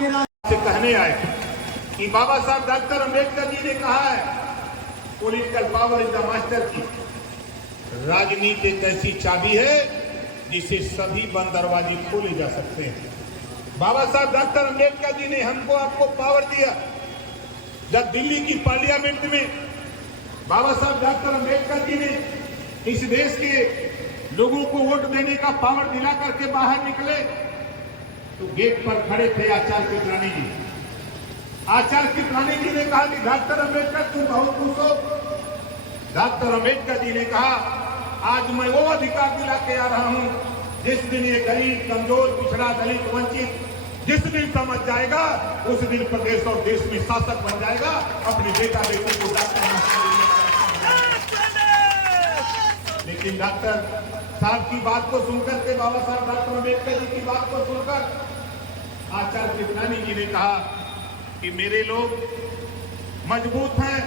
से कहने आए कि बाबा साहब डॉक्टर अंबेडकर जी ने कहा है, political power is the master की। राजनीति एक ऐसी चाबी है जिसे सभी बंद दरवाजे खोले जा सकते हैं। बाबा साहब डॉक्टर अंबेडकर जी ने हमको आपको पावर दिया। जब दिल्ली की पार्लियामेंट में बाबा साहब डॉक्टर अंबेडकर जी ने इस देश के लोगों को वोट देने का पावर दिला करके बाहर निकले तो गेट पर खड़े थे आचार्य कृपलानी जी। आचार्य कृपलानी जी ने कहा कि डॉक्टर अंबेडकर तुम बहुत खुश हो। डॉक्टर अंबेडकर जी ने कहा आज मैं वो अधिकार दिला के आ रहा हूं जिस दिन ये गरीब, कमजोर, पिछड़ा, दलित, वंचित जिस दिन समझ जाएगा उस दिन प्रदेश और देश में शासक बन जाएगा। अपने बेटा बेटी को डॉक्टर। लेकिन डॉक्टर साहब की बात को सुनकर के, बाबा साहब डॉक्टर अंबेडकर जी की बात को सुनकर आचार्य कृपलानी जी ने कहा कि मेरे लोग मजबूत हैं,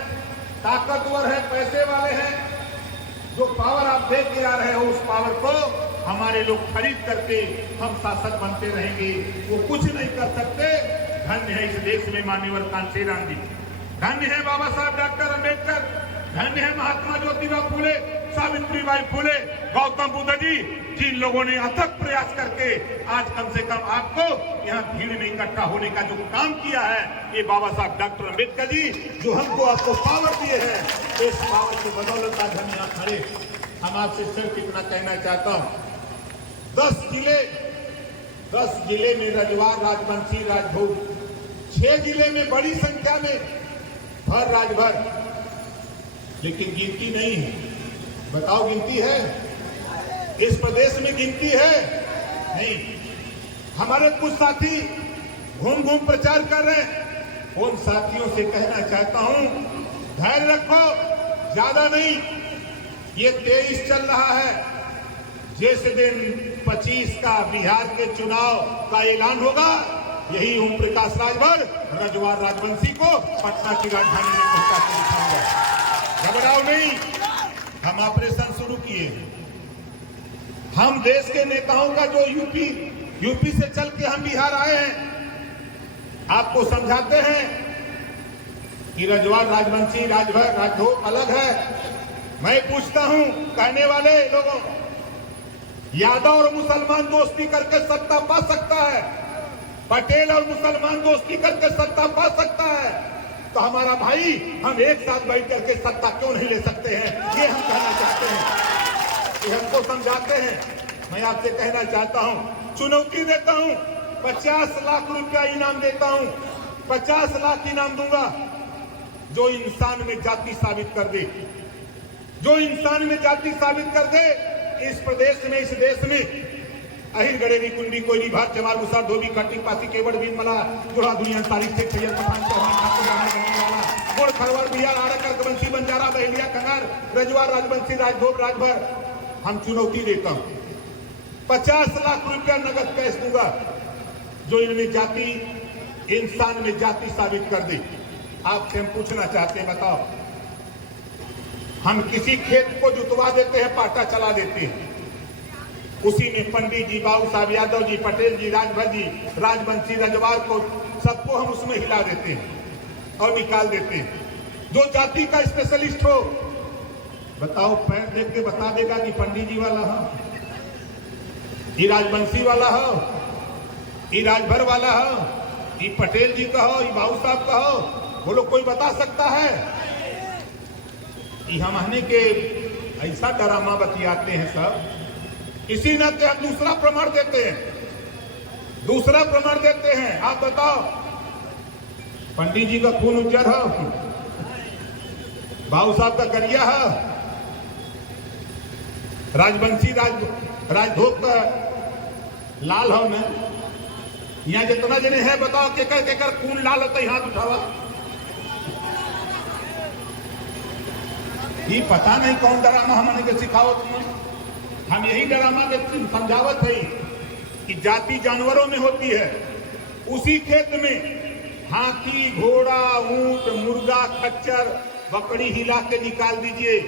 ताकतवर हैं, पैसे वाले हैं। जो पावर आप दे के आ रहे हो उस पावर को हमारे लोग खरीद करके हम शासक बनते रहेंगे। वो कुछ नहीं कर सकते। धन्य है इस देश में माननीय कांशीराम जी, धन्य है बाबा साहब डॉक्टर अंबेडकर, धन्य है महात्मा ज्योतिबा फूले, सावित्रीबाई फूले, गौतम बुद्ध जी, जिन लोगों ने अथक प्रयास करके आज कम से कम आपको यहाँ भीड़ में इकट्ठा होने का जो काम किया है, ये बाबा साहब डॉक्टर अंबेडकर जी जो हमको आपको पावर दिए हैं, इस पावर की बदौलत आज हम यहाँ खड़े। हम आपसे सिर्फ इतना कहना चाहता हूँ, 10 जिले में रजवार, राजवंशी, राजभोग, 6 जिले में बड़ी संख्या में भर राजभर, लेकिन गिनती नहीं है। बताओ गिनती है? इस प्रदेश में गिनती है? नहीं। हमारे कुछ साथी घूम घूम प्रचार कर रहे हैं। उन साथियों से कहना चाहता हूं, धैर्य रखो, ज्यादा नहीं। ये 23 चल रहा है। जिस दिन 25 का बिहार के चुनाव का ऐलान होगा, यही ओम प्रकाश राजभर रजवार, राजवंशी को पटना की राजधानी में पहुंचा के दिखाऊंगा। घबराओ नहीं। हम ऑपरेशन शुरू किए। हम देश के नेताओं का जो यूपी से चल के हम बिहार आए हैं, आपको समझाते हैं कि रजवार, राजवंशी, राजभर, राजभोग अलग है। मैं पूछता हूं कहने वाले लोगों, यादव और मुसलमान दोस्ती करके सत्ता पा सकता है, पटेल और मुसलमान दोस्ती करके सत्ता पा सकता है, तो हमारा भाई हम एक साथ बैठ करके सत्ता क्यों नहीं ले सकते हैं? ये हम कहना चाहते हैं, ये हमको समझाते हैं। मैं आपसे कहना चाहता हूं, चुनौती देता हूं, 50 लाख रुपया इनाम देता हूं, 50 लाख इनाम दूंगा जो इंसान में जाति साबित कर दे, जो इंसान में जाति साबित कर दे। इस प्रदेश में, इस देश में अहिर, गड़ेरी, कुंडी, कोयली, भार, चमार, मुसार, धोबी, खट्टी, पासी, केवड़, भीम, मला, जोड़ा, दुनिया, तारीख, शेख, सैयद, पठान, चौहान, ठाकुर, वाला, गोड़, खरवार, बिहार, आरक, वंशी, बंजारा, बहेलिया, कंगार, रजवार, राजवंशी, राजभोग, राजभर। हम चुनौती देता हूं, 50 लाख रुपया नगद कैश दूंगा जो इनमें जाति, इंसान में जाति साबित कर दे। आपसे हम पूछना चाहते हैं, बताओ, हम किसी खेत को जुतवा देते हैं, पाटा चला देते हैं, उसी में पंडित जी, बाबू साहब यादव जी, पटेल जी, राजभर जी, राजवंशी, रजवार को सबको हम उसमें हिला देते हैं और निकाल देते हैं। जो जाति का स्पेशलिस्ट हो, बताओ, पैर देख के बता देगा कि पंडित जी वाला हो, ये राजवंशी वाला हो, ये राजभर वाला हो, ये पटेल जी का हो, ये बाबू साहब का हो, वो लोग कोई बता सकता है? ये हम आने के ऐसा डरामा बतियाते हैं सब। इसी नाते हम दूसरा प्रमाण देते हैं, दूसरा प्रमाण देते हैं। आप बताओ, पंडित जी का खून उज्जर हो, बाबू साहब का करिया हो, राजवंशी, राजभोग का लाल हो न? यहाँ जितना जने है बताओ, केकर खून लाल होता है? हाथ उठावा। ये पता नहीं कौन डरामा हमने के सिखाओ तुम। हम यही डरामा के समझावत है कि जाति जानवरों में होती है। उसी खेत में हाथी, घोड़ा, ऊंट, मुर्गा, खच्चर, बकरी हिला के निकाल दीजिए,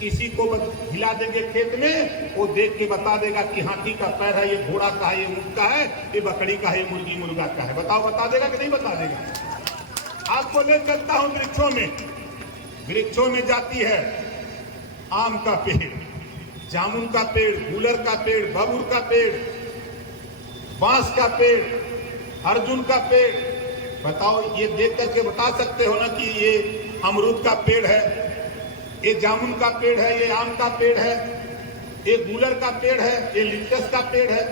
किसी को हिला देंगे खेत में, वो देख के बता देगा कि हाथी का पैर है, ये घोड़ा का है, ये ऊंट का है, ये बकरी का है, ये मुर्गी मुर्गा का है। बताओ, बता देगा कि नहीं बता देगा? आपको ले चलता हूं वृक्षों में। वृक्षों में जाती है आम का पेड़, जामुन का पेड़, गूलर का पेड़, बबूर का पेड़, बांस का पेड़, अर्जुन का पेड़। बताओ, ये देख करके बता सकते हो ना कि ये अमरूद का पेड़ है, ये जामुन का पेड़ है, ये आम का पेड़ है, ये गूलर का पेड़ है, ये लिप्टस का पेड़ है।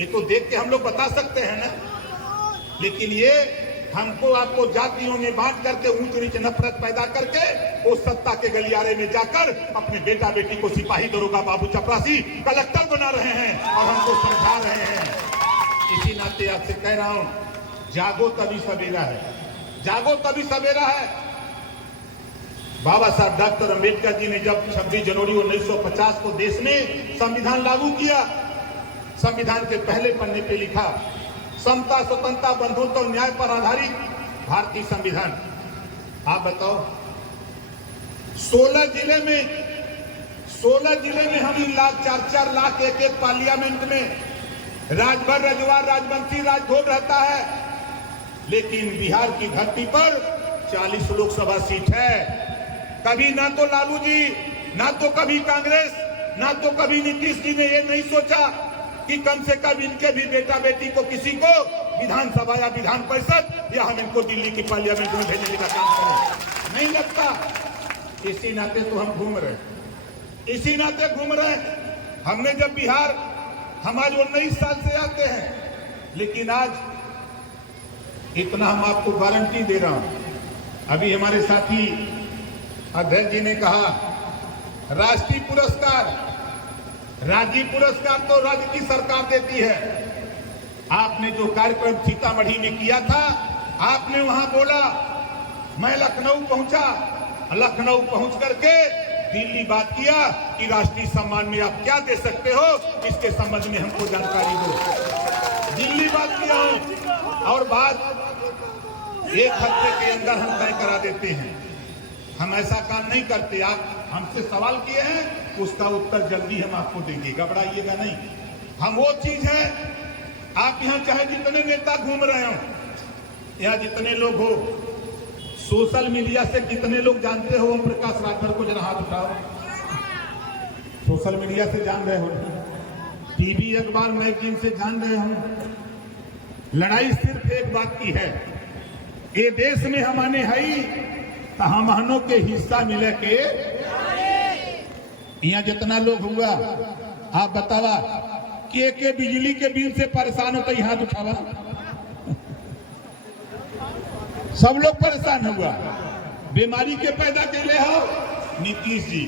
ये तो देख के हम लोग बता सकते हैं ना। लेकिन ये हमको आपको जातियों में बांट करके ऊंच नीच नफरत पैदा करके उस सत्ता के गलियारे में जाकर अपने बेटा बेटी को सिपाही, दरोगा, बाबू, चपरासी, कलेक्टर बना रहे हैं और हमको समझा रहे हैं। इसी नाते आपसे कह रहा हूं, जागो तभी सवेरा है, जागो तभी सवेरा है। बाबा साहब डॉक्टर अंबेडकर जी ने जब 26 जनवरी 1950 को देश में संविधान लागू किया, संविधान के पहले पन्ने पे लिखा, समता, स्वतंत्रता, बंधुत्व और न्याय पर आधारित भारतीय संविधान। आप बताओ, 16 जिले में हम 3 लाख 4-4 लाख एक पार्लियामेंट में राजभर, रजवार, राजवंशी, राजभोग रहता है। लेकिन बिहार की धरती पर 40 लोकसभा सीट है। कभी ना तो लालू जी, ना तो कभी कांग्रेस, ना तो कभी नीतीश जी ने ये नहीं सोचा कि कम से कम इनके भी बेटा बेटी को किसी को विधानसभा या विधान परिषद या हम इनको दिल्ली की पार्लियामेंट में भेजने का काम करें। नहीं लगता। इसी नाते तो हम घूम रहे, इसी नाते घूम रहे। हमने जब बिहार, हमारे 19 साल से आते हैं, लेकिन आज इतना हम आपको गारंटी दे रहा हूं। अभी हमारे साथी अध्यक्ष जी ने कहा, राष्ट्रीय पुरस्कार, राज्य पुरस्कार तो राज्य की सरकार देती है। आपने जो कार्यक्रम सीतामढ़ी में किया था, आपने वहां बोला, मैं लखनऊ पहुंचा, लखनऊ पहुंच करके दिल्ली बात किया कि राष्ट्रीय सम्मान में आप क्या दे सकते हो, इसके संबंध में हमको जानकारी दो। दिल्ली बात किया हूं और बात 1 हफ्ते के अंदर हम तय करा देते हैं। हम ऐसा काम नहीं करते। आप हमसे सवाल किए हैं, उसका उत्तर जल्दी हम आपको देंगे, घबराइएगा नहीं। हम वो चीज है, आप यहाँ चाहे जितने नेता घूम रहे हो, यहाँ जितने लोग हो, सोशल मीडिया से कितने लोग जानते हो ओम प्रकाश राठौर को? जरा हाथ उठाओ। सोशल मीडिया से जान रहे हो, टीवी, अखबार, मैगजीन से जान रहे हो। लड़ाई सिर्फ एक बात की है, ये देश में हमने है तो हमनों के हिस्सा मिले के। यहाँ जितना लोग हुआ, आप बतावा के बिजली के बिल से परेशान होता, हाथ उठावा। सब लोग परेशान हुआ। बीमारी के पैदा के ले हो नीतीश जी,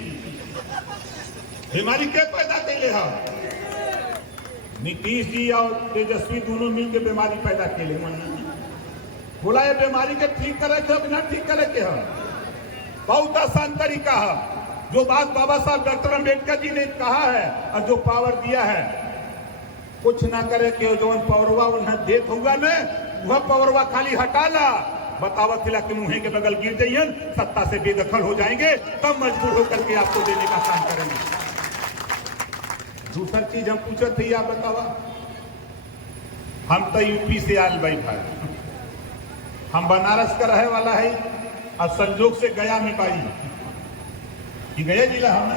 बीमारी के पैदा के ले हो नीतीश जी और तेजस्वी दोनों मिलकर बीमारी पैदा के ले। बोला ये बीमारी के ठीक करे थे, बिना ठीक करे के हो। बहुत आसान तरीका है। जो बात बाबा साहब डॉक्टर अंबेडकर जी ने कहा है और जो पावर दिया है, कुछ ना करे के जो पावरवा उन्हें देत होगा न, वह पावरवा खाली हटा ला। बतावत थिला कि मुंह के बगल गिर जाइए, सत्ता से बेदखल हो जाएंगे, तब मजबूर होकर के आपको देने का काम करेंगे। दूसरी चीज हम पूछे थे, आप बतावा, हम तो यूपी से आल भाई, हम बनारस का रहे वाला है और संजोग से गया में पाई कि गया जिला हम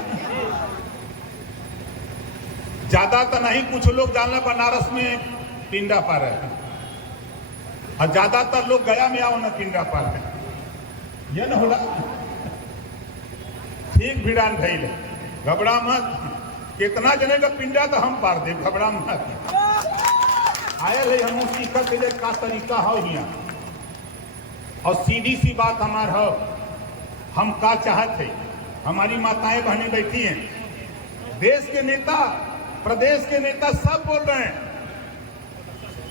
ज्यादा तो नहीं, कुछ लोग जानना बनारस में पिंडा पार है और ज्यादातर लोग गया में आओ ना पिंडा पार है। यह न होला ठीक भिड़ान भइल, घबरा मत। कितना जने का पिंडा तो हम पार दे, घबरा मत। आयल है हम सीखत का तरीका हो हिया, और सीधी सी बात हमार हो, हम का चाहते हैं। हमारी माताएं बहनें बैठी हैं, देश के नेता, प्रदेश के नेता सब बोल रहे हैं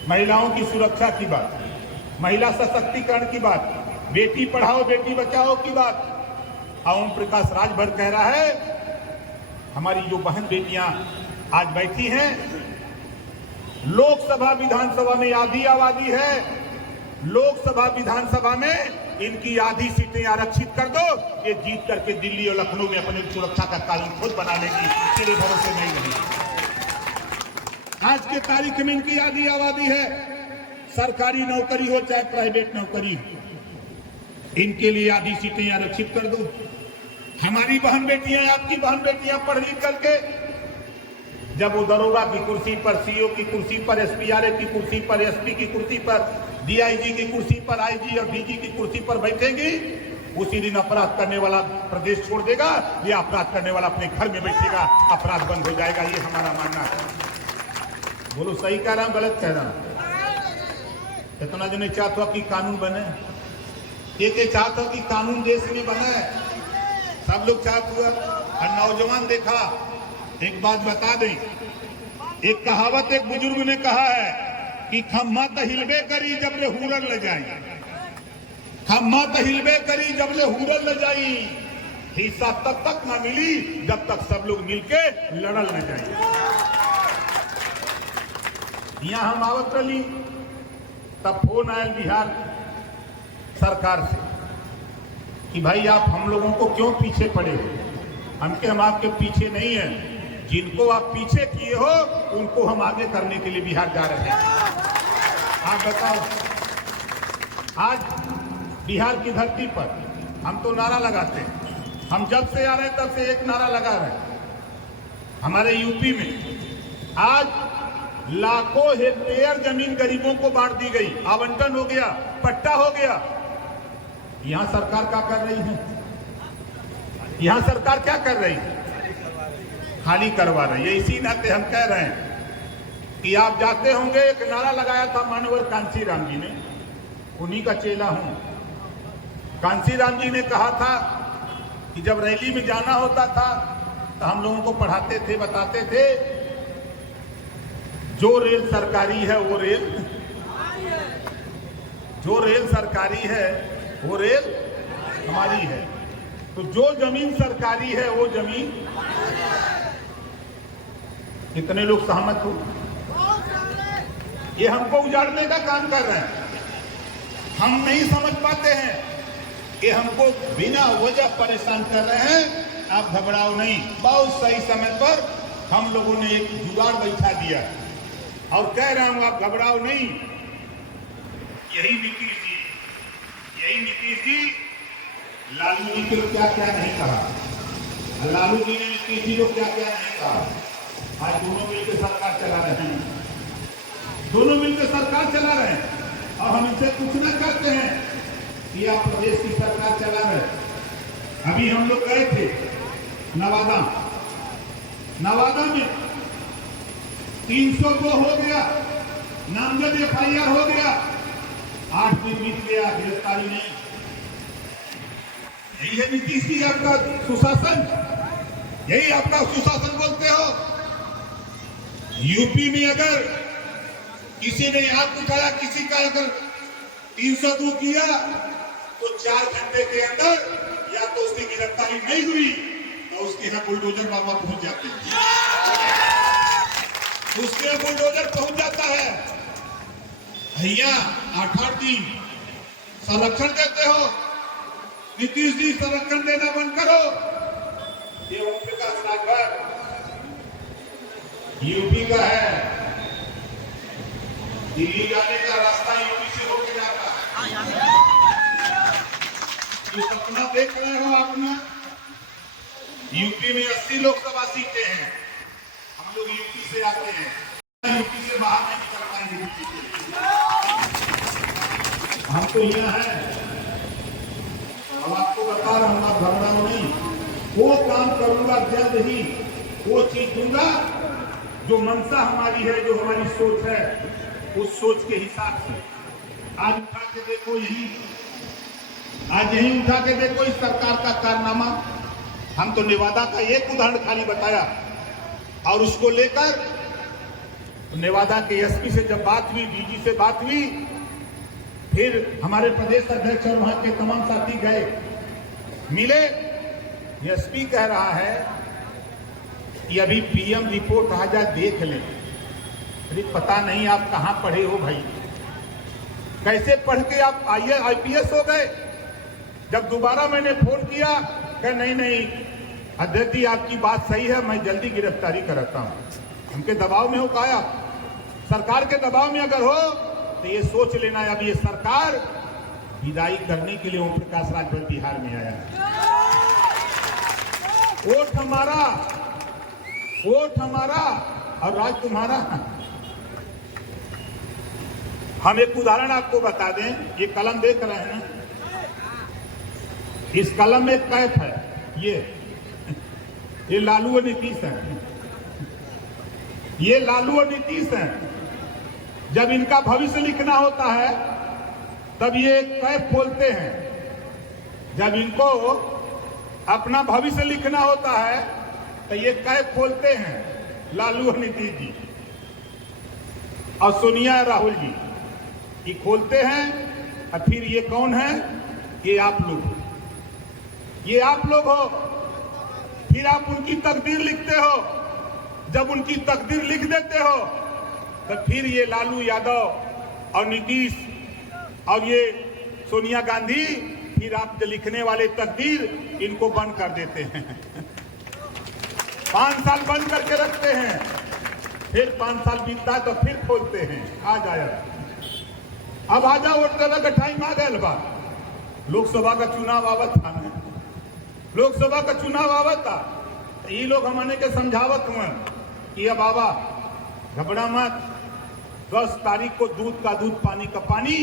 महिलाओं की सुरक्षा की बात, महिला सशक्तिकरण की बात, बेटी पढ़ाओ बेटी बचाओ की बात। ओम प्रकाश राजभर कह रहा है, हमारी जो बहन बेटियां आज बैठी हैं, लोकसभा विधानसभा में आधी आबादी है, लोकसभा विधानसभा में इनकी आधी सीटें आरक्षित कर दो, ये जीत करके दिल्ली और लखनऊ में अपनी सुरक्षा का कानून खुद बना लेगी, तेरे भरोसे नहीं रही। आज के तारीख में इनकी आधी आबादी है, सरकारी नौकरी हो चाहे प्राइवेट नौकरी हो, इनके लिए आधी सीटें आरक्षित कर दो। हमारी बहन बेटियां, आपकी बहन बेटियां पढ़ लिख करके जब वो दरोगा की कुर्सी पर, सीओ की कुर्सी पर, एसपीआरए की कुर्सी पर, एसपी की कुर्सी पर, डीआईजी की कुर्सी पर, आईजी और डीजी की कुर्सी पर बैठेंगी, उसी दिन अपराध करने वाला प्रदेश छोड़ देगा या अपराध करने वाला अपने घर में बैठेगा, अपराध बंद हो जाएगा। ये हमारा मानना है। बोलो सही कह रहा हूं, गलत कह रहा हूं? इतना जो नहीं चाहता कि कानून बने, ये चाहता कि कानून देश में बने, सब लोग चाहते हुआ। और नौजवान देखा, एक बात बता दें, एक कहावत एक बुजुर्ग ने कहा है कि खम्मा तो हिलबे करी जब ले हुरल ल जाई, खम्मा तो हिलबे करी जब ले हुरल ल जाई, हिस्सा तब तक ना मिली जब तक सब लोग मिलके लड़ल न जाए। यहाँ हम आवत रही तब फोन आया बिहार सरकार से कि भाई आप हम लोगों को क्यों पीछे पड़े हो? हम आपके पीछे नहीं है, जिनको आप पीछे किए हो उनको हम आगे करने के लिए बिहार जा रहे हैं। आप बताओ, आज बिहार की धरती पर हम तो नारा लगाते हैं, हम जब से आ रहे हैं तब से एक नारा लगा रहे हैं। हमारे यूपी में आज लाखों हेक्टेयर जमीन गरीबों को बांट दी गई, आवंटन हो गया, पट्टा हो गया। यहां सरकार क्या कर रही है? यहां सरकार क्या कर रही है? खाली करवा रही है। इसी नाते हम कह रहे हैं कि आप जाते होंगे, एक नारा लगाया था मानवर कांसीराम जी ने, उन्हीं का चेला हूं। कांसीराम जी ने कहा था कि जब रैली में जाना होता था तो हम लोगों को पढ़ाते थे, बताते थे, जो रेल सरकारी है वो रेल, जो रेल सरकारी है वो रेल हमारी है। तो जो जमीन सरकारी है वो जमीन, कितने लोग सहमत हो? ये हमको उजाड़ने का काम कर रहे हैं। हम नहीं समझ पाते हैं कि हमको बिना वजह परेशान कर रहे हैं। आप घबराओ नहीं, बहुत सही समय पर हम लोगों ने एक जुगाड़ बैठा दिया और कह रहा हूं आप घबराओ नहीं। यही नीतीश जी, यही नीतीश जी लालू जी को क्या क्या नहीं कहा, लालू जी ने नीतीश जी को क्या क्या नहीं कहा। आज दोनों मिलकर सरकार चला रहे हैं, दोनों मिलकर सरकार चला रहे हैं और हम इनसे पूछना चाहते हैं कि आप प्रदेश की सरकार चला रहे हैं। अभी हम लोग गए थे नवादा, नवादा में 302 हो गया, नामजद एफआईआर हो गया, 8 दिन बीत गया, गिरफ्तारी नहीं। यही है नीतीश जी आपका सुशासन, यही आपका सुशासन बोलते हो। यूपी में अगर किसी ने हाथ उठाया, किसी का अगर 302 किया तो 4 घंटे के अंदर या तो उसकी गिरफ्तारी नहीं हुई तो उसके यहाँ बुलडोजर बाबा पहुंच जाते हैं, उसके बुलडोजर पहुंच जाता है। भैया 8-8 दिन संरक्षण देते हो, नीतीश जी संरक्षण देना बंद करो। ये ओम प्रकाश राजभर यूपी का है, दिल्ली जाने का रास्ता यूपी से होकर जाता है। ये सपना देख रहे हो आपने? यूपी में 80 लोकसभा सीटें हैं, हम लोग यूपी से आते हैं, यूपी से बाहर नहीं निकल पाएंगे। हम तो यहाँ हैं, अब आपको बता रहा हूँ, आप घबराओ नहीं। वो काम करूंगा जल्द ही, वो चीज दूंगा जो मंशा हमारी है, जो हमारी सोच है, उस सोच के हिसाब से। आज उठा के देखो, आज यही उठा के देखो इस सरकार का कारनामा। हम तो नेवादा का एक उदाहरण खाली बताया और उसको लेकर नेवादा के एसपी से जब बात हुई, डीजी से बात हुई, फिर हमारे प्रदेश अध्यक्ष और वहां के तमाम साथी गए, मिले। एसपी कह रहा है कि अभी पीएम रिपोर्ट आ जा, देख ले। अरे पता नहीं आप कहां पढ़े हो भाई, कैसे पढ़ के आप आईपीएस हो गए? जब दोबारा मैंने फोन किया कि नहीं अध्यक्ष जी आपकी बात सही है, मैं जल्दी गिरफ्तारी कराता हूं। उनके दबाव में हो काया, सरकार के दबाव में अगर हो तो ये सोच लेना अब ये सरकार विदाई करने के लिए ओम प्रकाश राजभर बिहार में आया है। वोट हमारा और राज तुम्हारा। हम एक उदाहरण आपको बता दें, ये कलम देख रहे हैं, इस कलम में कैफ है, ये लालू और नीतीश है, ये लालू और नीतीश है। जब इनका भविष्य लिखना होता है तब ये कैफ बोलते हैं, जब इनको अपना भविष्य लिखना होता है तो ये कैफ बोलते हैं, लालू और नीतीश जी और सोनिया और राहुल जी ये खोलते हैं। और फिर ये कौन है? ये आप लोग हो। फिर आप उनकी तकदीर लिखते हो। जब उनकी तकदीर लिख देते हो तो फिर ये लालू यादव और नीतीश और ये सोनिया गांधी फिर आप जो लिखने वाले तकदीर इनको बंद कर देते हैं। 5 साल बंद करके रखते हैं, फिर 5 साल बीतता है तो फिर खोलते हैं। आ जाए अब आ जाओ, वोट देने का टाइम आ गया बा। लोकसभा का चुनाव आवत था, लोकसभा का चुनाव आवत था। ये लोग हमने के समझावत हुए कि अब बाबा घबरा मत, 10 तारीख को दूध का दूध पानी का पानी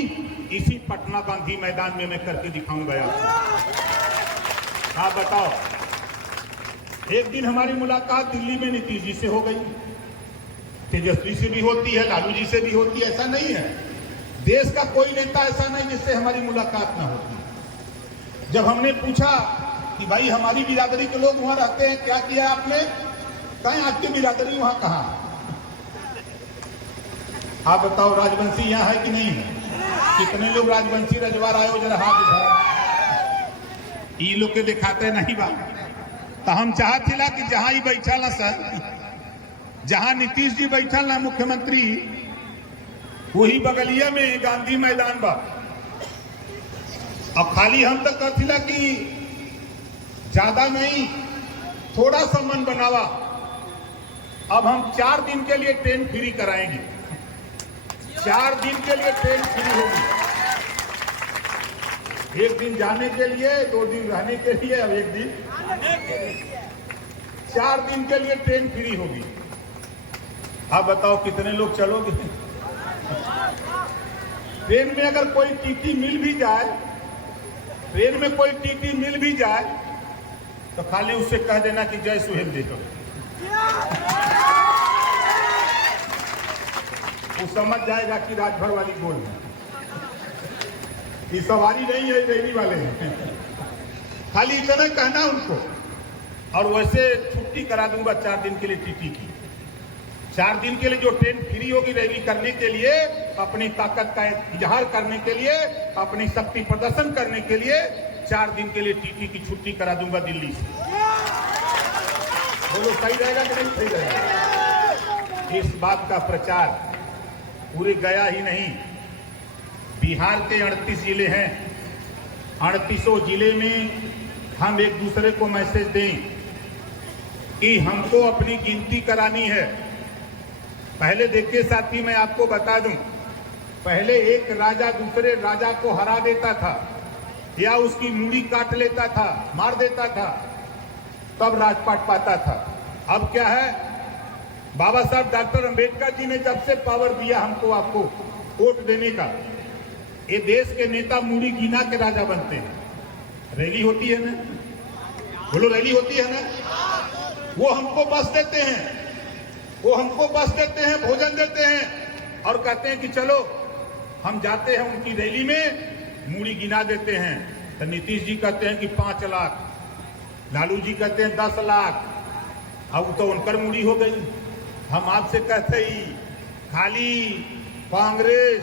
इसी पटना गांधी मैदान में मैं करके दिखाऊंगा। आप बताओ, एक दिन हमारी मुलाकात दिल्ली में नीतीश जी से हो गई, तेजस्वी से भी होती है, लालू जी से भी होती है, ऐसा नहीं है। देश का कोई नेता ऐसा नहीं जिससे हमारी मुलाकात ना होती। जब हमने पूछा कि भाई हमारी बिरादरी के लोग वहां रहते हैं, क्या किया आपने? कहीं आपकी बिरादरी वहां कहां? आप बताओ, राजवंशी यहाँ है कि नहीं है? कितने लोग राजवंशी रजवार आए हो? जरा हाथ उठाओ। ये लोग के दिखाते नहीं बा। तो हम चाहते ला कि जहां ही बैठा ला सर, जहां नीतीश जी बैठा ना मुख्यमंत्री, वही बगलिया में गांधी मैदान बा। अब खाली हम तक कहला कि ज्यादा नहीं, थोड़ा सा मन बनावा। अब हम 4 दिन के लिए ट्रेन फ्री कराएंगे। 4 दिन के लिए ट्रेन फ्री होगी। 1 दिन जाने के लिए, 2 दिन रहने के लिए, अब 1 दिन 4 दिन के लिए ट्रेन फ्री होगी। आप बताओ कितने लोग चलोगे? ट्रेन में अगर कोई टीटी मिल भी जाए, ट्रेन में कोई टीटी मिल भी जाए तो खाली उससे कह देना कि जय सुहेल देखो। वो समझ जाएगा कि राजभर वाली गोल है, ये सवारी नहीं है, रेली वाले हैं। खाली इतना कहना उनको, और वैसे छुट्टी करा दूंगा 4 दिन के लिए टीटी की। 4 दिन के लिए जो ट्रेन फ्री होगी रैली करने के लिए, अपनी ताकत का इजहार करने के लिए, अपनी शक्ति प्रदर्शन करने के लिए 4 दिन के लिए टीटी की छुट्टी करा दूंगा दिल्ली से। बोलो सही रहेगा कि नहीं सही रहेगा? इस बात का प्रचार पूरे गया ही नहीं, बिहार के 38 जिले हैं, 38 जिले में हम एक दूसरे को मैसेज दें कि हमको अपनी गिनती करानी है। पहले देखिए साथी, मैं आपको बता दूं, पहले एक राजा दूसरे राजा को हरा देता था या उसकी मूड़ी काट लेता था, मार देता था, तब राजपाट पाता था। अब क्या है, बाबा साहब डॉक्टर अंबेडकर जी ने जब से पावर दिया हमको आपको वोट देने का, ये देश के नेता मूड़ी गिना के राजा बनते हैं। रैली होती है ना, बोलो रैली होती है ना, वो हमको बस देते हैं, वो हमको बस देते हैं, भोजन देते हैं और कहते हैं कि चलो हम जाते हैं उनकी रैली में, मूड़ी गिना देते हैं। तो नीतीश जी कहते हैं कि 5 लाख, लालू जी कहते हैं 10 लाख, अब तो उनकर मूड़ी हो गई। हम आपसे कहते ही खाली कांग्रेस,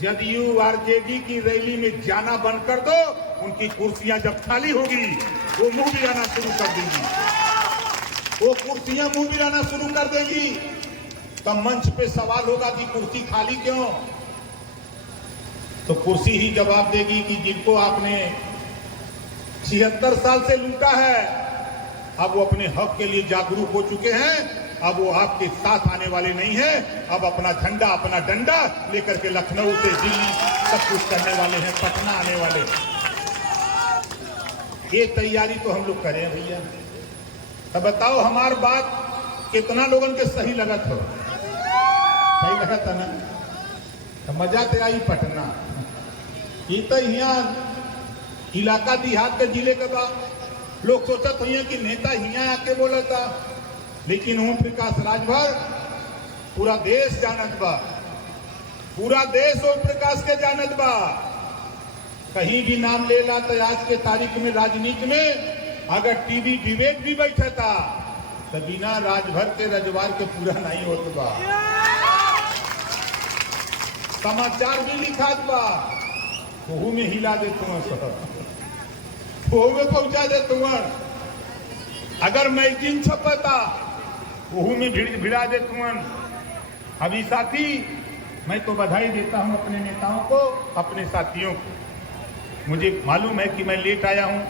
जदयू, आरजेडी की रैली में जाना बंद कर दो, उनकी कुर्सियां जब खाली होगी वो मुंह गिराना शुरू कर देंगी, वो कुर्सियां मुंह गिराना शुरू कर देंगी। तब मंच पे सवाल होगा कि कुर्सी खाली क्यों? तो कुर्सी ही जवाब देगी कि जिनको आपने 76 साल से लूटा है। अब वो अपने हक के लिए जागरूक हो चुके हैं। अब वो आपके साथ आने वाले नहीं है। अब अपना झंडा अपना डंडा लेकर के लखनऊ से दिल्ली सब कुछ करने वाले हैं, पटना आने वाले हैं। ये तैयारी तो हम लोग करें भैया। तो बताओ हमार बात कितना लोगन के सही लगत हो? सही लगत है ना? तो मजा ते आई पटना। ये तो यहाँ इलाका देहात के जिले के बाद लोग सोचत हुई कि नेता यहाँ आके बोला था, लेकिन ओम प्रकाश राजभर पूरा देश जानत बा, पूरा देश ओम प्रकाश के जानत बा। कहीं भी नाम ले ला तो आज के तारीख में राजनीति में अगर टीवी डिबेट भी बैठा था तो बिना राजभर के रजवार के पूरा नहीं होता बा। समाचार भी लिखात बा, वहू में हिला दे तुम सब, वहू में पहुंचा दे तुम। अगर मैगजीन छपता वहू में भिड़ा दे तुम। अभी साथी मैं तो बधाई देता हूं अपने नेताओं को, अपने साथियों को। मुझे मालूम है कि मैं लेट आया हूं,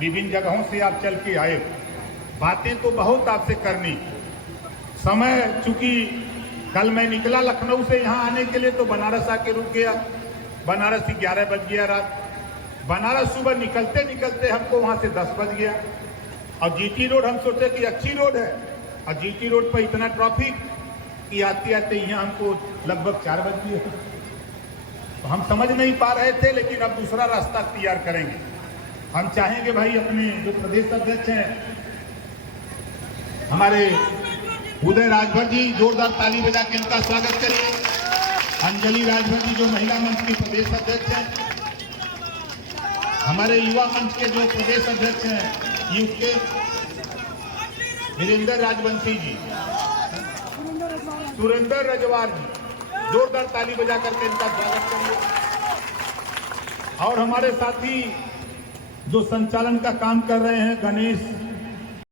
विभिन्न जगहों से आप चल के आए। बातें तो बहुत आपसे करनी, समय चूंकि कल मैं निकला लखनऊ से यहाँ आने के लिए तो बनारस आके रुक गया। बनारस ही 11 बज गया रात। बनारस सुबह निकलते निकलते हमको वहां से 10 बज गया। और जीटी रोड हम सोचे कि अच्छी रोड है, और जीटी रोड पर इतना ट्रैफिक कि आते आते यहाँ हमको लगभग 4 बज गए। तो हम समझ नहीं पा रहे थे, लेकिन अब दूसरा रास्ता तैयार करेंगे। हम चाहेंगे भाई अपने जो प्रदेश अध्यक्ष हैं हमारे उदय राजभर जी, जोरदार ताली बजा के इनका स्वागत करिए। अंजलि राजभर जी जो महिला मंच की प्रदेश अध्यक्ष हैं, हमारे युवा मंच के जो प्रदेश अध्यक्ष हैं यूथ के वीरेंद्र राजवंशी जी, सुरेंद्र रजवार जी, जोरदार ताली बजा करके इनका स्वागत करिए। और हमारे साथी जो संचालन का काम कर रहे हैं गणेश